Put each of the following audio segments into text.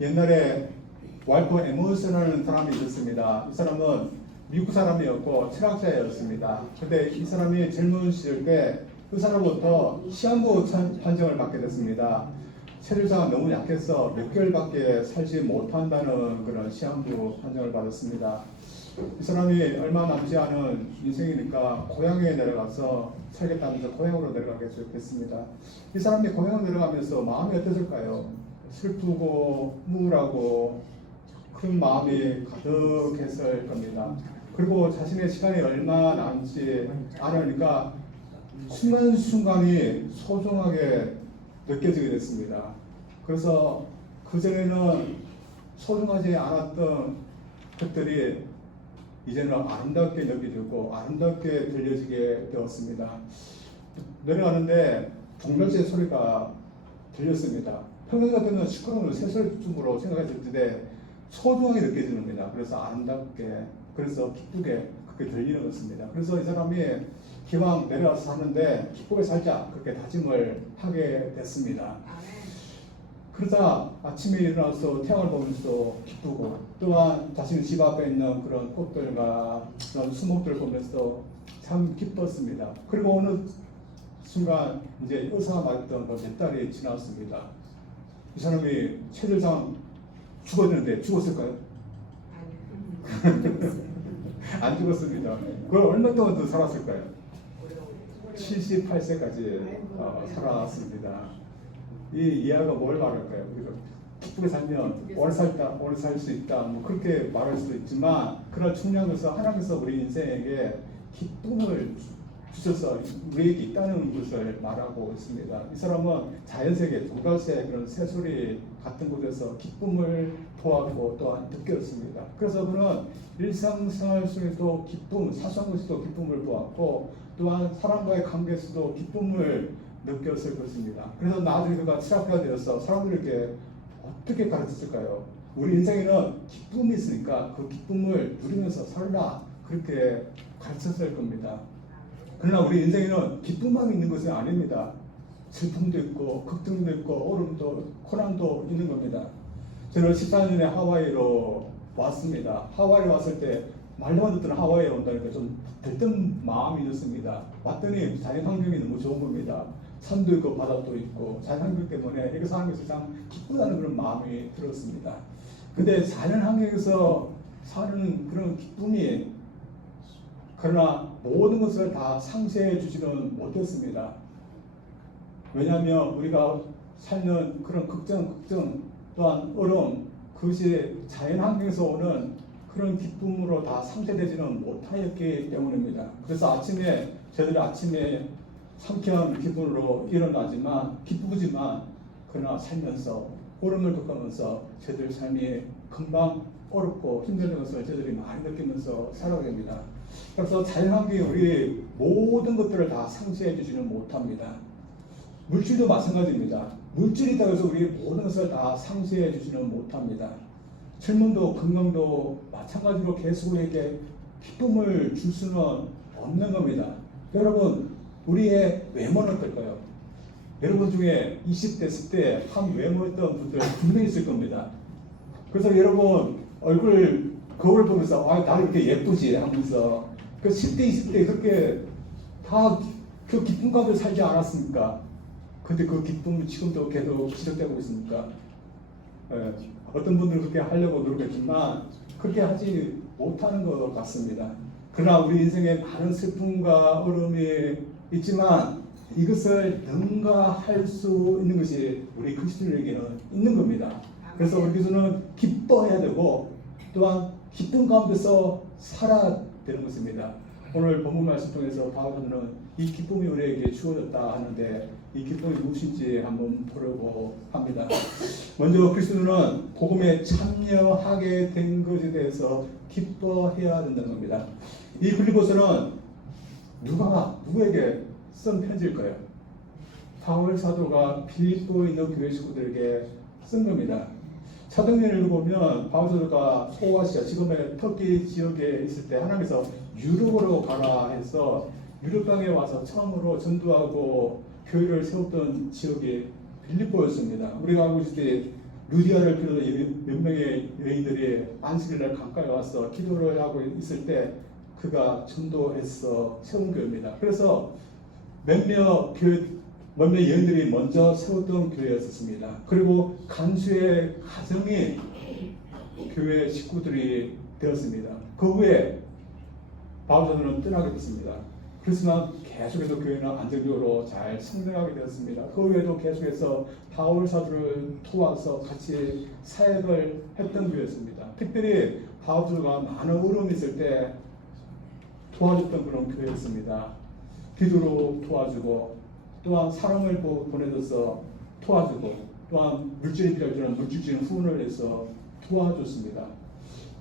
옛날에 왈터 에머슨이라는 사람이 있었습니다. 이 사람은 미국 사람이었고 철학자였습니다. 근데 이 사람이 젊은 시절 때 의사로부터 시한부 판정을 받게 됐습니다. 체류자가 너무 약해서 몇 개월밖에 살지 못한다는 그런 시한부 판정을 받았습니다. 이 사람이 얼마 남지 않은 인생이니까 고향에 내려가서 살겠다면서 고향으로 내려가게 됐습니다. 이 사람이 고향으로 내려가면서 마음이 어땠을까요? 슬프고 우울하고 큰 마음이 가득했을 겁니다. 그리고 자신의 시간이 얼마 남지 않으니까 순간순간이 소중하게 느껴지게 됐습니다. 그래서 그전에는 소중하지 않았던 것들이 이제는 아름답게 느껴지고 아름답게 들려지게 되었습니다. 내려가는데 동물새 소리가 들렸습니다. 평소 같으면 시끄러운 새소리쯤으로 생각했을 때 소중하게 느껴지는 겁니다. 그래서 아름답게, 그래서 기쁘게 그렇게 들리는 것입니다. 그래서 이 사람이 기왕 내려와서 사는데 기쁘게 살자 그렇게 다짐을 하게 됐습니다. 그러자 아침에 일어나서 태양을 보면서 기쁘고 또한 자신 집 앞에 있는 그런 꽃들과 그런 수목들을 보면서 참 기뻤습니다. 그리고 어느 순간 이제 의사가 말했던 몇 달이 지났습니다. 이 사람이 체질상 죽었는데 죽었을까요? 안 죽었습니다. 그걸 얼마 동안 더 살았을까요? 78세까지 살았습니다. 이 이야기가 뭘 말할까요? 우리가 기쁘게 살면 오래 살 수 있다. 뭐 그렇게 말할 수도 있지만 그런 중요한 것은 하나님께서 우리 인생에게 기쁨을 주셔서 우리에게 있다는 것을 말하고 있습니다. 이 사람은 자연세계, 도달새 그런 새소리 같은 곳에서 기쁨을 보았고 또한 느꼈습니다. 그래서 그는 일상생활 속에도 기쁨, 사소한 것에도 기쁨을 보았고 또한 사람과의 관계에서도 기쁨을 느꼈을 것입니다. 그래서 나중에 그가 치료가 되어서 사람들에게 어떻게 가르쳤을까요? 우리 인생에는 기쁨이 있으니까 그 기쁨을 누리면서 살라 그렇게 가르쳤을 겁니다. 그러나 우리 인생에는 기쁨만 있는 것은 아닙니다. 슬픔도 있고 걱정도 있고 어려움도 고난도 있는 겁니다. 저는 14년에 하와이로 왔습니다. 하와이에 왔을 때 말로만 듣던 하와이에 온다니까 좀 들뜬 마음이 있었습니다. 왔더니 자연 환경이 너무 좋은 겁니다. 산도 있고 바다도 있고 자연 환경 때문에 여기 사는 것이 참 기쁘다는 그런 마음이 들었습니다. 근데 자연 환경에서 사는 그런 기쁨이 그러나 모든 것을 다 상쇄해 주지는 못했습니다. 왜냐하면 우리가 살는 그런 걱정 또한 어려움 그것이 자연 환경에서 오는 그런 기쁨으로 다 상쇄되지는 못하였기 때문입니다. 그래서 저희들이 아침에 상쾌한 기분으로 일어나지만 기쁘지만 그러나 살면서 어려움을 겪으면서 저희들 삶이 금방 어렵고 힘든 것을 저희들이 많이 느끼면서 살아가게 됩니다. 그래서 자연환경이 우리 모든 것들을 다 상쇄해 주지는 못합니다. 물질도 마찬가지입니다. 물질이 있다고 해서 우리 모든 것을 다 상쇄해 주지는 못합니다. 젊음도 건강도 마찬가지로 계속 우리에게 기쁨을 줄 수는 없는 겁니다. 여러분 우리의 외모는 어떨까요? 여러분 중에 20대, 10대 한 외모였던 분들 분명히 있을 겁니다. 그래서 여러분 얼굴 거울 보면서 나는 이렇게 예쁘지 하면서 그 10대, 20대 그렇게 다 그 기쁨 가운데 살지 않았습니까? 근데 그 기쁨은 지금도 계속 지속되고 있습니까? 어떤 분들은 그렇게 하려고 노력했지만 그렇게 하지 못하는 것 같습니다. 그러나 우리 인생에 많은 슬픔과 어려움이 있지만 이것을 능가할 수 있는 것이 우리 그리스도인에게는 있는 겁니다. 그래서 우리 그리스도는 기뻐해야 되고 또한 기쁨 가운데서 살아야 되는 것입니다. 오늘 본문 말씀 통해서 바울은 이 기쁨이 우리에게 주어졌다 하는데 이 기쁨이 무엇인지 한번 보려고 합니다. 먼저 그리스도는 복음에 참여하게 된 것에 대해서 기뻐해야 된다는 겁니다. 이 빌립보서는 누구에게 쓴 편지일까요? 바울 사도가 빌립보에 있는 교회 식구들에게 쓴 겁니다. 사도행전을 읽어보면 바울 사도가 소아시아 지금의 터키 지역에 있을 때 하나님께서 유럽으로 가라 해서 유럽 땅에 와서 처음으로 전도하고 교회를 세웠던 지역이 빌립보였습니다. 우리가 알고 있을 때 루디아를 비롯한 몇 명의 여인들이 안식일날 강가에 와서 기도를 하고 있을 때 그가 전도해서 세운 교회입니다. 그래서 몇몇 여인들이 먼저 세웠던 교회였습니다. 그리고 간수의 가정이 교회 식구들이 되었습니다. 그 후에 바울사도는 떠나게 됐습니다. 그렇지만 계속해서 교회는 안정적으로 잘 성장하게 되었습니다. 그 후에도 계속해서 바울사도를 도와서 같이 사역을 했던 교회였습니다. 특별히 바울사도가 많은 어려움이 있을 때 도와줬던 그런 교회였습니다. 기도로 도와주고 또한 사랑을 보내줘서 도와주고 또한 물질이 필요할 때는 물질적인 후원을 해서 도와줬습니다.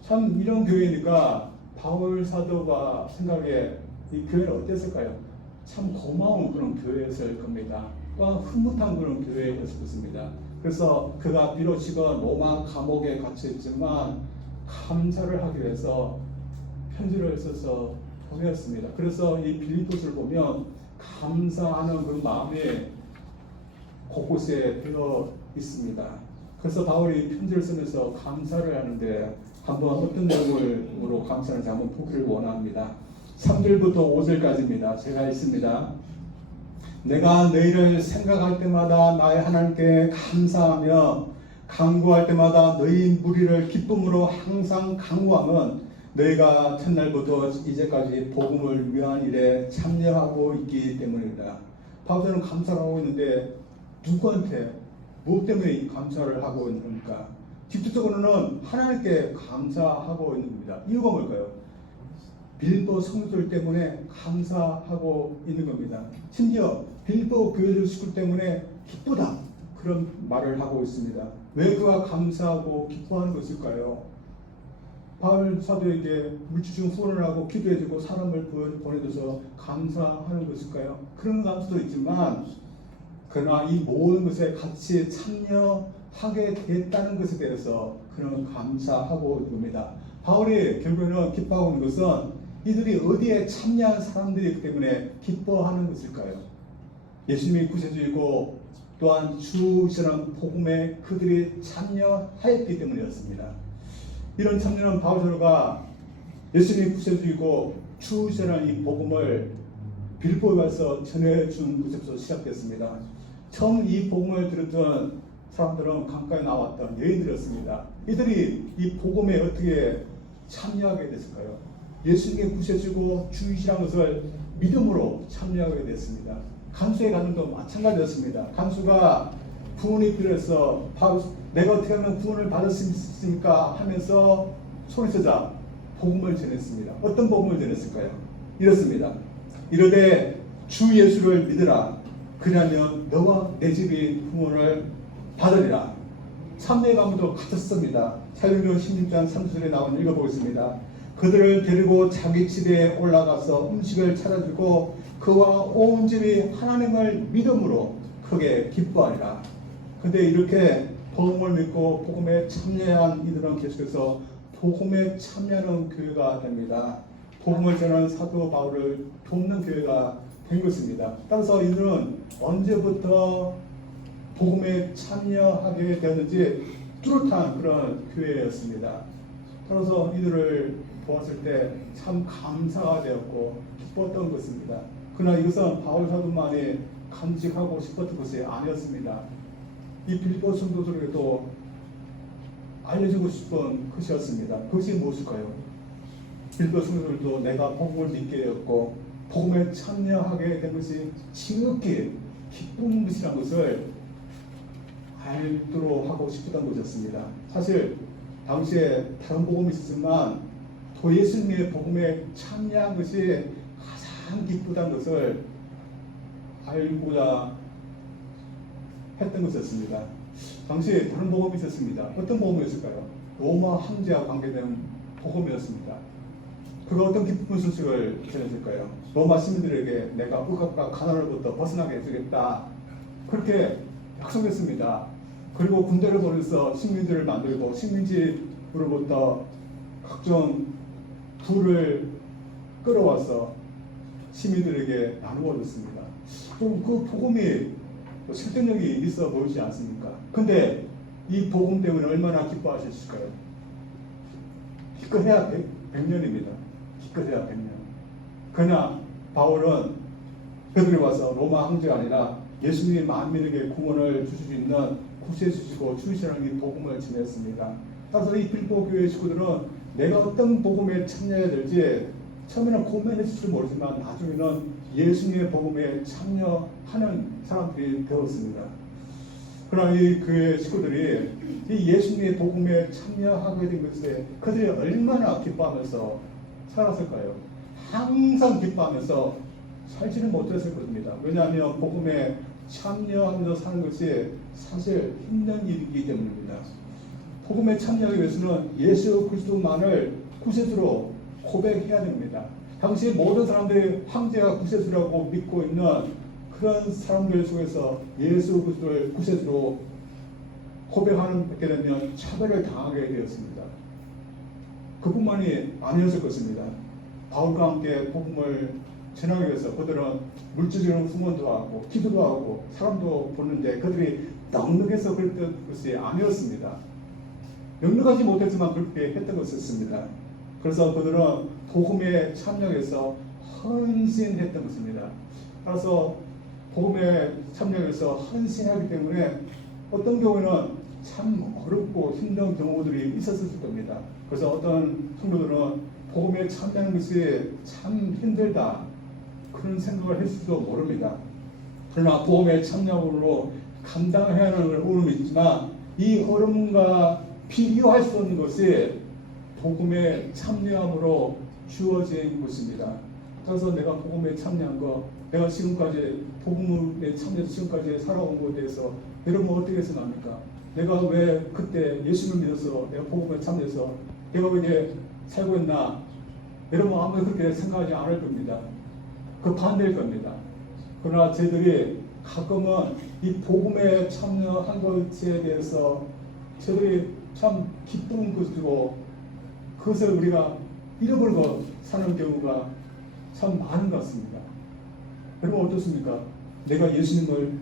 참 이런 교회니까 바울 사도가 생각에 이 교회는 어땠을까요? 참 고마운 그런 교회였을 겁니다. 또한 흐뭇한 그런 교회였을 것입니다. 그래서 그가 비로시건 로마 감옥에 갇혀있지만 감사를 하기 위해서 편지를 써서 보냈습니다. 그래서 이 빌립보서를 보면 감사하는 그 마음이 곳곳에 되어 있습니다. 그래서 바울이 편지를 쓰면서 감사를 하는데 한번 어떤 내용으로 감사하는지 한번 보기를 원합니다. 3절부터 5절까지입니다. 제가 읽습니다. 내가 너희를 생각할 때마다 나의 하나님께 감사하며 간구할 때마다 너희 무리를 기쁨으로 항상 간구하면 너희가 첫날부터 이제까지 복음을 위한 일에 참여하고 있기 때문이다. 바울은 감사를 하고 있는데 누구한테 무엇 때문에 이 감사를 하고 있는 겁니까? 직접적으로는 하나님께 감사하고 있는 겁니다. 이유가 뭘까요? 빌립보 성도들 때문에 감사하고 있는 겁니다. 심지어 빌립보 교회들 식구 때문에 기쁘다 그런 말을 하고 있습니다. 왜 그가 감사하고 기뻐하는 것일까요? 바울 사도에게 물질적인 후원을 하고 기도해주고 사람을 보내줘서 감사하는 것일까요? 그런 감사도 있지만 그러나 이 모든 것에 같이 참여하게 됐다는 것에 대해서 그는 감사하고 있습니다. 바울이 결국에는 기뻐하고 있는 것은 이들이 어디에 참여한 사람들이기 때문에 기뻐하는 것일까요? 예수님이 구세주이고 또한 주시라는 복음에 그들이 참여하였기 때문이었습니다. 이런 참여는 바울사도가 예수님이 구세주이고 주시라는 이 복음을 빌립보에 와서 전해준 것에서 시작됐습니다. 처음 이 복음을 들었던 사람들은 강가에 나왔던 여인들이었습니다. 이들이 이 복음에 어떻게 참여하게 됐을까요? 예수님께 구세주고 주이시라는 것을 믿음으로 참여하게 됐습니다. 간수의 가정도 마찬가지였습니다. 간수가 구원이 필요해서 내가 어떻게 하면 구원을 받을 수 있습니까? 하면서 소리쳐자 복음을 전했습니다. 어떤 복음을 전했을까요? 이렇습니다. 이르되 주 예수를 믿으라. 그러면 너와 내 집이 구원을 받으리라. 3대 가문도 같았습니다. 사도행전 16장 30절에 나온 읽어보겠습니다. 그들을 데리고 자기 집에 올라가서 음식을 차려주고 그와 온 집이 하나님을 믿음으로 크게 기뻐하리라. 근데 이렇게 복음을 믿고 복음에 참여한 이들은 계속해서 복음에 참여하는 교회가 됩니다. 복음을 전하는 사도 바울을 돕는 교회가 된 것입니다. 따라서 이들은 언제부터 복음에 참여하게 되었는지 뚜렷한 그런 교회였습니다. 따라서 이들을 보았을 때 참 감사가 되었고 기뻤던 것입니다. 그러나 이것은 바울 사도만이 간직하고 싶었던 것이 아니었습니다. 이 빌립보 성도들에게도 알려주고 싶은 것이었습니다. 그것이 무엇일까요? 빌립보 성도들도 내가 복음을 믿게 되었고 복음에 참여하게 된 것이 지극히 기쁜 것이라는 것을 알도록 하고 싶었던 것이었습니다. 사실 당시에 다른 복음이 있었지만 또 예수님의 복음에 참여한 것이 가장 기쁘다는 것을 알고자 했던 것이었습니다. 당시에 다른 복음이 있었습니다. 어떤 복음이었을까요? 로마 황제와 관계된 복음이었습니다. 그가 어떤 기쁜 소식을 전해줄까요? 로마 시민들에게 내가 억압과 가난으로부터 벗어나게 해주겠다. 그렇게 약속했습니다. 그리고 군대를 보내서 식민지를 만들고 식민지로부터 각종 부를 끌어와서 시민들에게 나누어 줬습니다. 좀 그 복음이 실존력이 있어 보이지 않습니까? 근데 이 복음 때문에 얼마나 기뻐하셨을까요? 기껏해야 100년입니다. 기껏해야 100년. 그러나 바울은 베드로에 와서 로마 황제가 아니라 예수님이 만민에게 구원을 주실 수 있는 구세해 주시고 주시라는 이 복음을 전했습니다. 따라서 이 빌보 교회 식구들은 내가 어떤 복음에 참여해야 될지 처음에는 고민했을지 모르지만 나중에는 예수님의 복음에 참여하는 사람들이 되었습니다. 그러나 이 교회 식구들이 이 예수님의 복음에 참여하게 된 것에 그들이 얼마나 기뻐하면서 살았을까요? 항상 기뻐하면서 살지는 못했을 것입니다. 왜냐하면 복음에 참여하면서 사는 것이 사실 힘든 일이기 때문입니다. 복음에 참여하기 위해서는 예수 그리스도만을 구세주로 고백해야 됩니다. 당시 모든 사람들이 황제가 구세주라고 믿고 있는 그런 사람들 속에서 예수 그리스도를 구세주로 고백하게 되면 차별을 당하게 되었습니다. 그뿐만이 아니었을 것입니다. 바울과 함께 복음을 전하기 위해서 그들은 물질적인 후원도 하고 기도도 하고 사람도 보는데 그들이 넉넉해서 그랬던 것이 아니었습니다. 넉넉하지 못했지만 그렇게 했던 것이었습니다. 그래서 그들은 복음에 참여해서 헌신했던 것입니다. 따라서 복음에 참여해서 헌신하기 때문에 어떤 경우에는 참 어렵고 힘든 경우들이 있었을 겁니다. 그래서 어떤 성도들은 복음에 참여하는 것이 참 힘들다 그런 생각을 했을지도 모릅니다. 그러나 복음에 참여함으로 감당해야 하는 어려움이 있지만 이 어려움과 비교할 수 없는 것이 복음에 참여함으로 주어진 것입니다. 그래서 내가 복음에 참여한 거, 내가 지금까지 복음에 참여해서 지금까지 살아온 것에 대해서 여러분 어떻게 생각합니까? 내가 왜 그때 예수를 믿어서 내가 복음에 참여해서 내가 왜 이렇게 살고 있나? 여러분 아무도 그렇게 생각하지 않을 겁니다. 그 반대일 겁니다. 그러나 저희들이 가끔은 이 복음에 참여한 것에 대해서 저희들이 참 기쁜 것이고 그것을 우리가 잃어버리고 사는 경우가 참 많은 것 같습니다. 여러분 어떻습니까? 내가 예수님을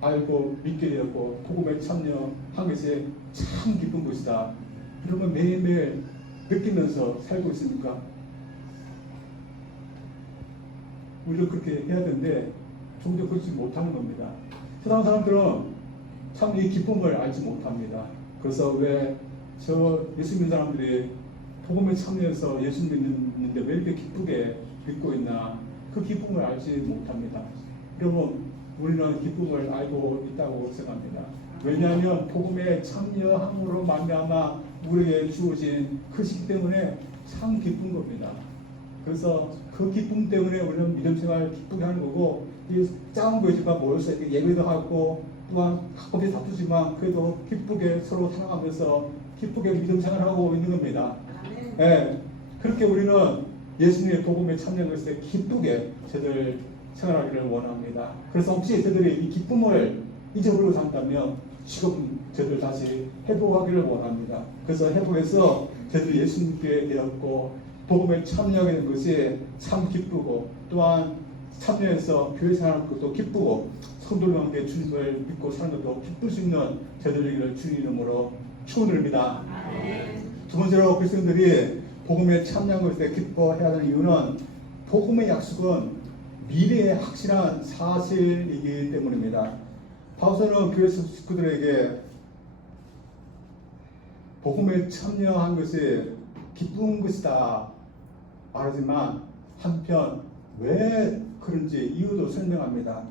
알고 믿게 되었고 복음에 참여한 것이 참 기쁜 것이다. 여러분 매일매일 느끼면서 살고 있습니까? 우리도 그렇게 해야 되는데 좀더 그렇지 못하는 겁니다. 세상 사람들은 참 이 기쁨을 알지 못합니다. 그래서 왜 저 예수 믿는 사람들이 복음에 참여해서 예수 믿는데 왜 이렇게 기쁘게 믿고 있나? 그 기쁨을 알지 못합니다. 여러분 우리는 기쁨을 알고 있다고 생각합니다. 왜냐하면 복음에 참여함으로 말미암아 우리에게 주어진 그 시 때문에 참 기쁜 겁니다. 그래서 그 기쁨 때문에 우리는 믿음 생활을 기쁘게 하는 거고 이 작은 거지만 모여서 예배도 하고 또한 가끔씩 다투지만 그래도 기쁘게 서로 사랑하면서 기쁘게 믿음 생활하고 있는 겁니다. 네, 그렇게 우리는 예수님의 복음에 참여한 것에 기쁘게 저들 생활하기를 원합니다. 그래서 혹시 저들이 이 기쁨을 잊어버리고 산다면 지금 저들 다시 회복하기를 원합니다. 그래서 회복해서 저들이 예수님께 되었고 복음에 참여하게 된 것이 참 기쁘고 또한 참여해서 교회 생활하는 것도 기쁘고 성도들과 함께 주님을 믿고 사는 것도 기쁠 수 있는 저들에게 주님 이름으로 축원드립니다. 두 번째로 그리스도인들이 복음에 참여한 것에 기뻐해야 하는 이유는 복음의 약속은 미래의 확실한 사실이기 때문입니다. 바울은 교회 식구들에게 복음에 참여한 것이 기쁜 것이다 말하지만 한편 왜 그런지 이유도 설명합니다.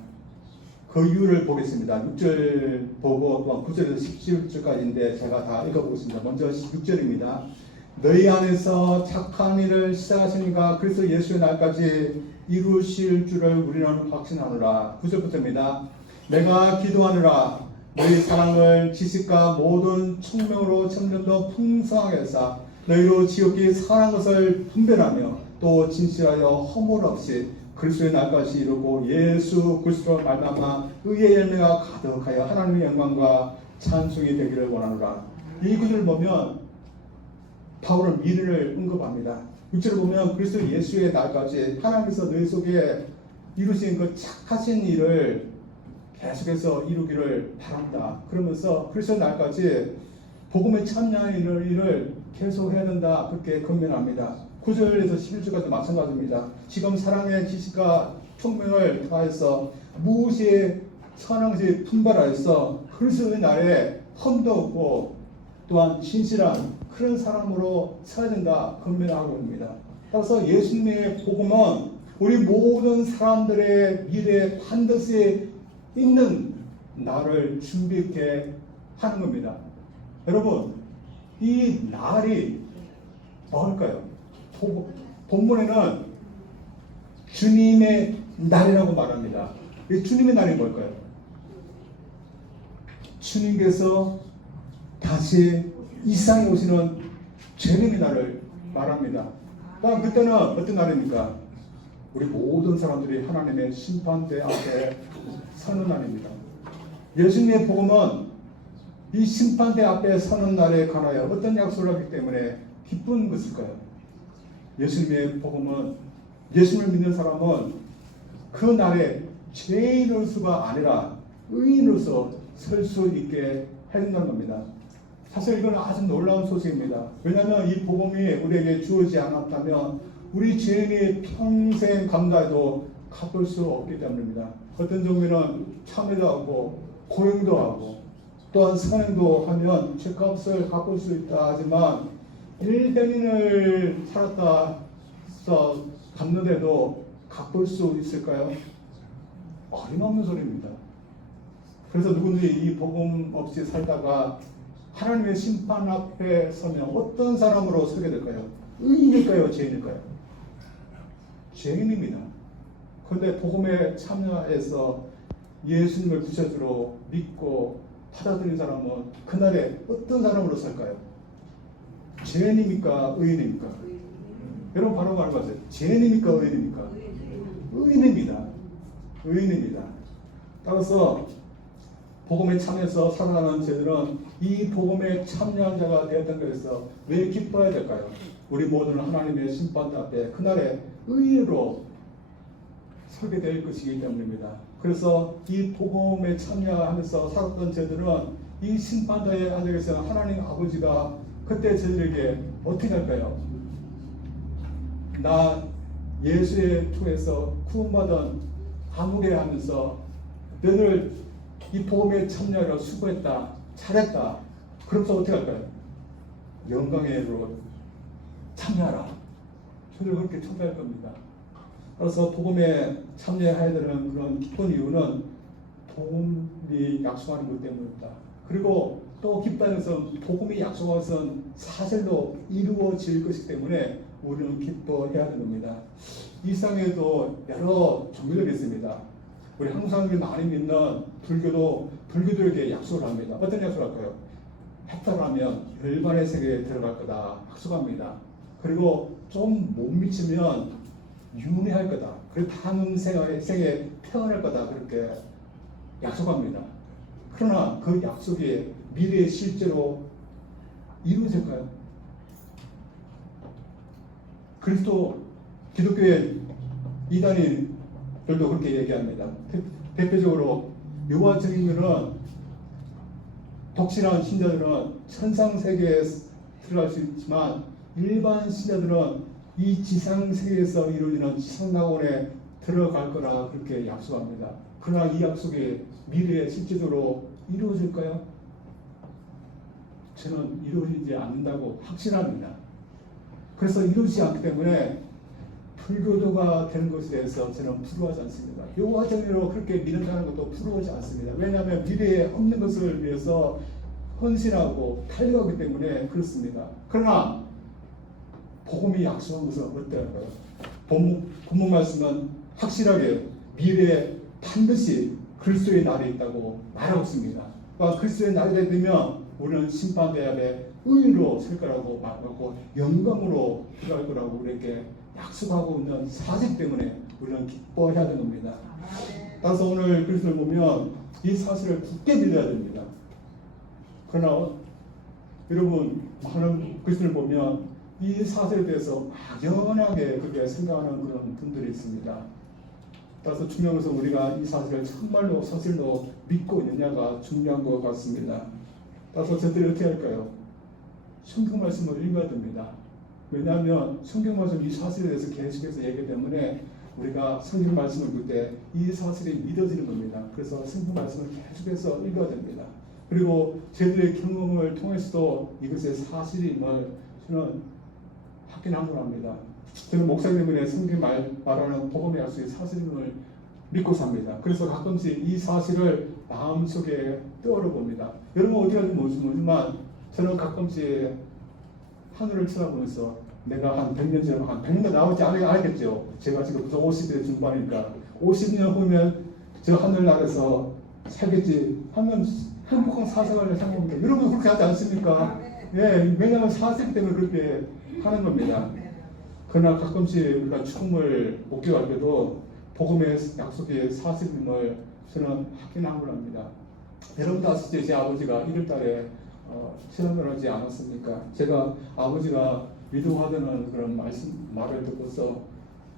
그 이유를 보겠습니다. 6절 보고 또한 9절에서 17절까지인데 제가 다 읽어보겠습니다. 먼저 6절입니다. 너희 안에서 착한 일을 시작하시니까 그리스도 예수의 날까지 이루실 줄을 우리는 확신하노라. 9절부터입니다. 내가 기도하느라 너희 사랑을 지식과 모든 총명으로 점점 더 풍성하게 하사 너희로 지극히 선한 것을 분별하며 또 진실하여 허물 없이 그리스도의 날까지 이루고 예수 그리스도로 말미암아 의의 열매가 가득하여 하나님의 영광과 찬송이 되기를 원하노라. 이 구절을 보면 바울은 미래를 언급합니다. 6절을 보면 그리스도 예수의 날까지 하나님께서 너희 속에 이루신 그 착하신 일을 계속해서 이루기를 바란다. 그러면서 그리스도 날까지 복음에 참여하는 일을 계속 해야 된다. 그렇게 권면합니다. 9절에서 11절까지 마찬가지입니다. 지금 사랑의 지식과 총명을 더하여서 무엇이 선한지 분별하여서 그리스도의 날에 험도 없고 또한 신실한 그런 사람으로 서야 된다. 권면하고 있습니다. 따라서 예수님의 복음은 우리 모든 사람들의 미래에 반드시 있는 날을 준비케 하는 겁니다. 여러분, 이 날이 뭘까요? 본문에는 주님의 날이라고 말합니다. 이 주님의 날이 뭘까요? 주님께서 다시 이 세상에 오시는 재림의 날을 말합니다. 그때는 어떤 날입니까? 우리 모든 사람들이 하나님의 심판대 앞에 서는 날입니다. 예수님의 복음은 이 심판대 앞에 서는 날에 관하여 어떤 약속을 하기 때문에 기쁜 것일까요? 예수님의 복음은, 예수님을 믿는 사람은 그 날에 죄인으로서가 아니라 의인으로서 설 수 있게 해준다는 겁니다. 사실 이건 아주 놀라운 소식입니다. 왜냐하면 이 복음이 우리에게 주어지지 않았다면 우리 죄인이 평생 감당해도 갚을 수 없기 때문입니다. 어떤 종류는 참회도 하고 고용도 하고 또한 선행도 하면 죄값을 갚을 수 있다 하지만 일변인을 살았다 해서 갚는데도 갚을 수 있을까요? 어림없는 소리입니다. 그래서 누구든지 이 복음 없이 살다가 하나님의 심판 앞에 서면 어떤 사람으로 서게 될까요? 의인일까요? 죄인일까요? 죄인입니다. 그런데 복음에 참여해서 예수님을 구세주로 믿고 받아들인 사람은 그날에 어떤 사람으로 살까요? 죄인입니까? 의인입니까? 여러분 바로 말해보세요. 죄인입니까? 의인입니까? 의인입니다. 의인입니다. 따라서 복음에 참여해서 살아가는 저들은 이 복음에 참여한 자가 되었던 것에서 왜 기뻐해야 될까요? 우리 모두는 하나님의 심판 앞에 그날에 의인으로 서게 될 것이기 때문입니다. 그래서 이 복음에 참여하면서 살았던 저들은 이 심판대에 앉아계신 하나님 아버지가 그때 저들에게 어떻게 할까요? 나 예수의 통해서 구원받은 감옥에 하면서 너를 이 복음에 참여하려 수고했다, 잘했다. 그러면서 어떻게 할까요? 영광의로 참여하라. 저들 그렇게 초대할 겁니다. 그래서 복음에 참여해야 되는 그런 기쁜 이유는 복음이 약속하는 것 때문입니다. 그리고 또 기뻐하는 것은 복음이 약속한 것은 사실로 이루어질 것이기 때문에 우리는 기뻐해야 되는 겁니다. 이 세상에도 여러 종교들이 있습니다. 우리 한국 사람들이 많이 믿는 불교도에게 약속을 합니다. 어떤 약속을 할까요? 해탈하면 열반의 세계에 들어갈 거다 약속합니다. 그리고 좀 못 미치면 윤회할 거다. 그리고 다음 생에 태어날 거다. 그렇게 약속합니다. 그러나 그 약속이 미래에 실제로 이루어질까요? 그리스도 기독교의 이단인들도 그렇게 얘기합니다. 대표적으로 여호와 증인들은 독실한 신자들은 천상 세계에 들어갈 수 있지만 일반 신자들은 이 지상 세계에서 이루어지는 지상낙원에 들어갈 거라 그렇게 약속합니다. 그러나 이 약속이 미래에 실제적으로 이루어질까요? 저는 이루어지지 않는다고 확신합니다. 그래서 이루어지지 않기 때문에 불교도가 되는 것에 대해서 저는 부러워하지 않습니다. 여호와 증인으로 그렇게 믿는다는 것도 부러워하지 않습니다. 왜냐하면 미래에 없는 것을 위해서 헌신하고 달려가기 때문에 그렇습니다. 그러나 복음이 약속한 것은 어떨까요? 본문 말씀은 확실하게 미래에 반드시 그리스도의 날이 있다고 말하고 있습니다. 그리스도의 날이 되면 우리는 심판대 앞에 의인으로 설 거라고 말하고 영광으로 들어갈 거라고 우리에게 약속하고 있는 사실 때문에 우리는 기뻐해야 되는 겁니다. 따라서 오늘 그리스도를 보면 이 사실을 굳게 믿어야 됩니다. 그러나 여러분 많은 그리스도를 보면 이 사실에 대해서 막연하게 그렇게 생각하는 그런 분들이 있습니다. 따라서 중요한 것은 우리가 이 사실을 정말로 사실로 믿고 있느냐가 중요한 것 같습니다. 따라서 저들이 어떻게 할까요? 성경 말씀을 읽어야 됩니다. 왜냐하면 성경 말씀 이 사실에 대해서 계속해서 얘기 때문에 우리가 성경 말씀을 볼 때 이 사실이 믿어지는 겁니다. 그래서 성경 말씀을 계속해서 읽어야 됩니다. 그리고 저들의 경험을 통해서도 이것의 사실임을 저는 확인하고 합니다. 저는 목사님 때문에 성경 말하는 복음의 약속의 사실임을 믿고 삽니다. 그래서 가끔씩 이 사실을 마음속에 떠올려 봅니다. 여러분 어디 가는지 모르지만 저는 가끔씩 하늘을 쳐다보면서 내가 한 100년 전에 한 100년 나올지 알겠죠. 제가 지금 50대 중반이니까 50년 후면 저 하늘 아래서 살겠지 하면 행복한 사생활을 생각합니다. 여러분 그렇게 하지 않습니까? 예, 왜냐하면 사생 때문에 그렇게 하는 겁니다. 그러나 가끔씩 우리가 죽음을 목격할 때도 복음의 약속의 사실임을 저는 확인하고 합니다. 여러분도 아시죠? 제 아버지가 1월달에 시험을 하지 않았습니까? 제가 아버지가 위로하다는 그런 말을 듣고서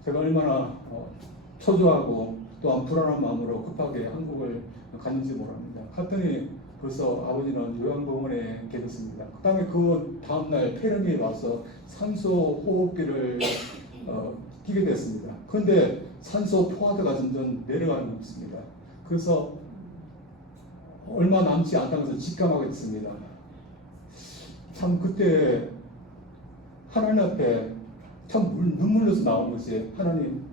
제가 얼마나 초조하고 또한 불안한 마음으로 급하게 한국을 갔는지 모릅니다. 갔더니 벌써 아버지는 요양병원에 계셨습니다. 그 다음에 그 다음날 폐렴이 와서 산소 호흡기를 끼게 됐습니다. 그런데 산소 포화도가 점점 내려가는 것입니다. 그래서 얼마 남지 않다는 것을 직감하게 됐습니다. 참 그때 하나님 앞에 참 눈물로서 나온 것이 하나님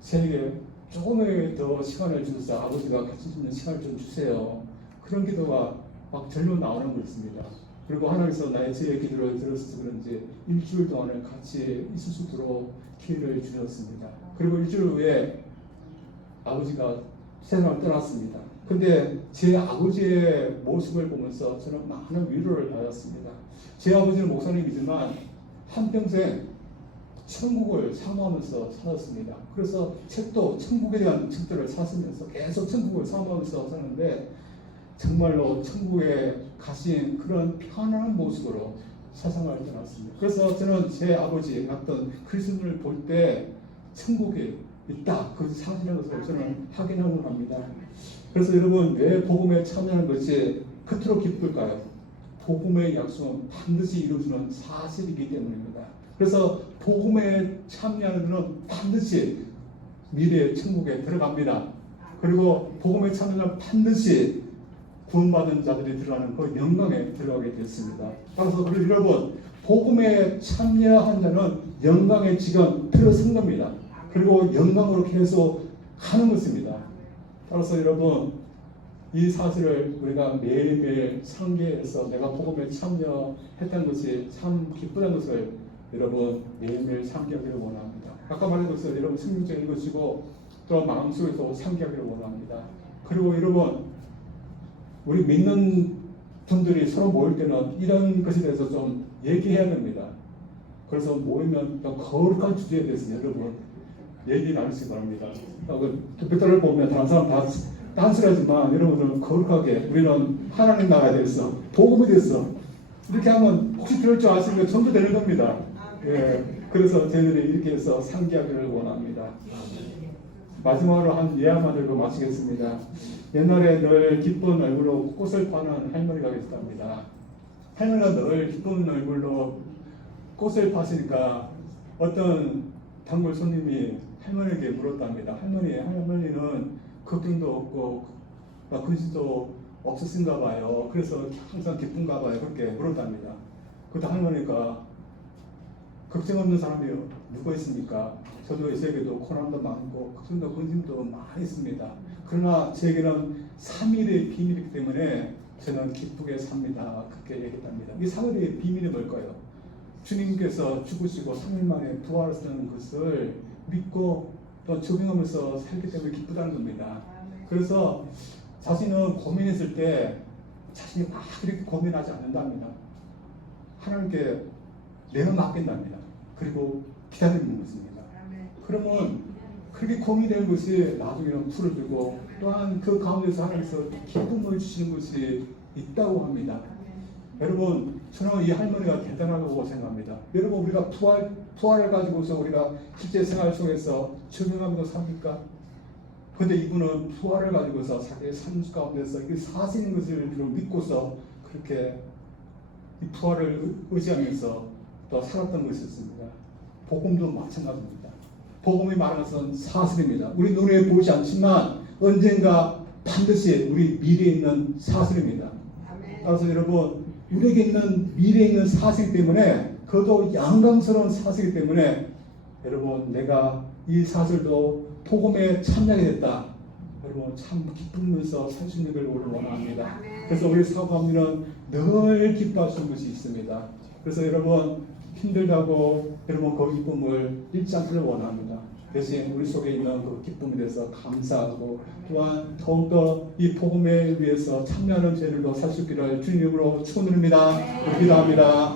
저에게 조금의 더 시간을 주셔서 아버지가 같이 있는 시간을 좀 주세요. 그런 기도가 막 절로 나오는 것입니다. 그리고 하나님께서 저의 기도를 들어서 그런지 일주일 동안을 같이 있을 수 있도록 기회를 주셨습니다. 그리고 일주일 후에 아버지가 세상을 떠났습니다. 근데 제 아버지의 모습을 보면서 저는 많은 위로를 받았습니다. 제 아버지는 목사님이지만 한평생 천국을 사모하면서 살았습니다. 그래서 책도 천국에 대한 책들을 샀으면서 계속 천국을 사모하면서 사는데 정말로 천국에 가신 그런 편안한 모습으로 세상을 떠났습니다. 그래서 저는 제 아버지 같은 그리스도를 볼 때 천국에 있다. 그 사실이라는 것을 저는 확인하고 합니다. 그래서 여러분 왜 복음에 참여하는 것이 그토록 기쁠까요? 복음의 약속은 반드시 이루어지는 사실이기 때문입니다. 그래서 복음에 참여하는 자는 반드시 미래의 천국에 들어갑니다. 그리고 복음에 참여하는 반드시 구원받은 자들이 들어가는 그 영광에 들어가게 됐습니다. 따라서 여러분 복음에 참여한 자는 영광에 지금 들어선 겁니다. 그리고 영광으로 계속 가는 것입니다. 따라서 여러분 이 사실을 우리가 매일매일 상기해서 내가 복음에 참여했다는 것이 참 기쁘다는 것을 여러분 매일매일 상기하기를 원합니다. 아까 말한 것을 여러분 성경책 읽으시고 또 마음속에서 상기하기를 원합니다. 그리고 여러분 우리 믿는 분들이 서로 모일 때는 이런 것에 대해서 좀 얘기해야 됩니다. 그래서 모이면 좀 거룩한 주제에 대해서 여러분 얘기 나누시기 바랍니다. 벽돌을 보면 다른 사람 다 딴소리하지만 여러분들은 거룩하게 우리는 하나님 나라에 대해서 복음에 대해서 이렇게 하면 혹시 들을 줄 아시는 게 전부 되는 겁니다. 예, 그래서 저희들이 이렇게 해서 상기하기를 원합니다. 마지막으로 한 예화만 들고 마치겠습니다. 옛날에 늘 기쁜 얼굴로 꽃을 파는 할머니가 계셨답니다. 할머니가 늘 기쁜 얼굴로 꽃을 파시니까 어떤 단골 손님이 할머니에게 물었답니다. 할머니는 걱정도 없고 근심도 없으신가 봐요. 그래서 항상 기쁜가 봐요. 그렇게 물었답니다. 그때 할머니가 걱정 없는 사람이 누가 있습니까? 저도 저에게도 고난도 많고 걱정도 근심도 많이 있습니다. 그러나 저에게는 3일의 비밀이기 때문에 저는 기쁘게 삽니다. 그렇게 얘기했답니다. 이 3일의 비밀이 뭘까요? 주님께서 죽으시고 3일 만에 부활하시는 것을 믿고 또 적용하면서 살기 때문에 기쁘다는 겁니다. 그래서 자신은 고민했을 때 자신이 막 그렇게 고민하지 않는답니다. 하나님께 내어맡긴답니다. 그리고 기다리는 것입니다. 그러면 그렇게 고민되는 것이 나중에는 풀어주고 또한 그 가운데서 하나님께서 기쁨을 주시는 것이 있다고 합니다. 여러분 저는 이 할머니가 대단하다고 생각합니다. 여러분 우리가 부활을 가지고서 우리가 실제 생활 속에서 적용하면서 삽니까? 근데 이분은 부활을 가지고서 자기의 삶 가운데서 이 사실인 것을 믿고서 그렇게 이 부활을 의지하면서 또 살았던 것이었습니다. 복음도 마찬가지입니다. 복음이 말하는 것은 사실입니다. 우리 눈에 보이지 않지만 언젠가 반드시 우리 미래에 있는 사실입니다. 따라서 여러분, 우리에게 있는 미래에 있는 사실 때문에, 그것도 영광스러운 사실이기 때문에 여러분, 내가 이 사실도 복음에 참여하게 됐다, 여러분 참 기쁘면서 살 수 있는 걸 원합니다. 그래서 우리 사모님은 늘 기뻐하시는 것이 있습니다. 그래서 여러분, 힘들다고 여러분 그 기쁨을 잃지 않기를 원합니다. 대신 우리 속에 있는 그 기쁨에 대해서 감사하고, 또한 더욱더 이 복음에 위해서 참여하는 죄를 살 수 있기를 주님으로 축원드립니다. 기도합니다.